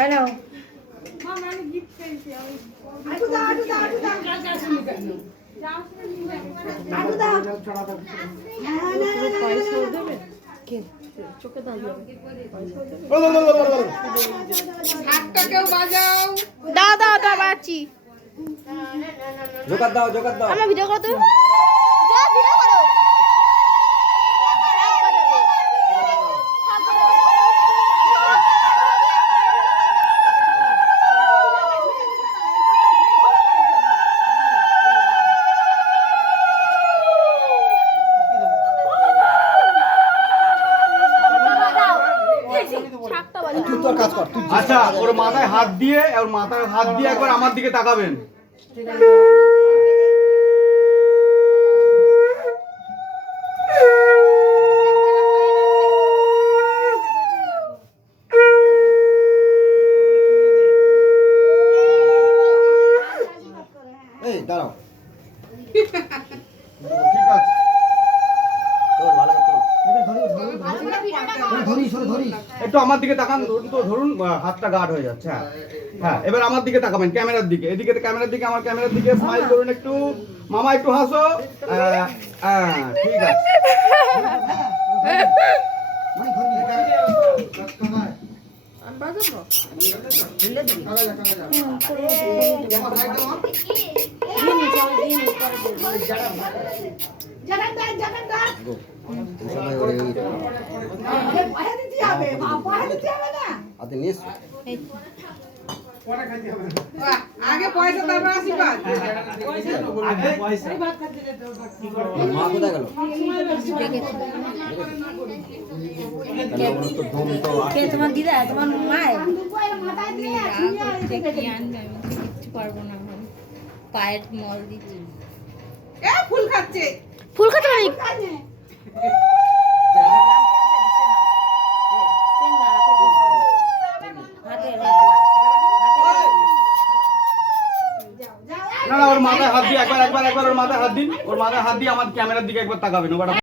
নাও দাও দাও দাও বাচ্চি জোকার দাও জোকার দাও। আমার ভিডিও করো তো যা ভিডিও করো তুই তোর কাজ কর। আচ্ছা ওর মাথায় হাত দিয়ে একবার আমার দিকে তাকাবেন। এই দাঁড়াও। ঠিক আছে তোর ভালো করে ধরি। একটু আমার দিকে তাকান তো, ধরুন হাতটা গার্ড হয়ে যাচ্ছে। হ্যাঁ হ্যাঁ, এবার আমার দিকে তাকাবেন, ক্যামেরার দিকে, এদিকে ক্যামেরার দিকে, আমার ক্যামেরার দিকে স্মাইল করুন একটু। মামা একটু হাসো। ঠিক আছে। আগে পয়সা তারপর আশীর্বাদ। মা কোথায় গেল? তোমার দিদা তোমার মায় কিচ্ছু পারবো না এখন পায়ের মল দিচ্ছি ফুল খাচ্ছে ফুল খাতে পারি না না, ওর মাথায় হাত দিয়ে একবার ওর মাথায় হাত দিন, ওর মাথায় হাত দিয়ে আমার ক্যামেরার দিকে একবার তাকাবেন। ওটা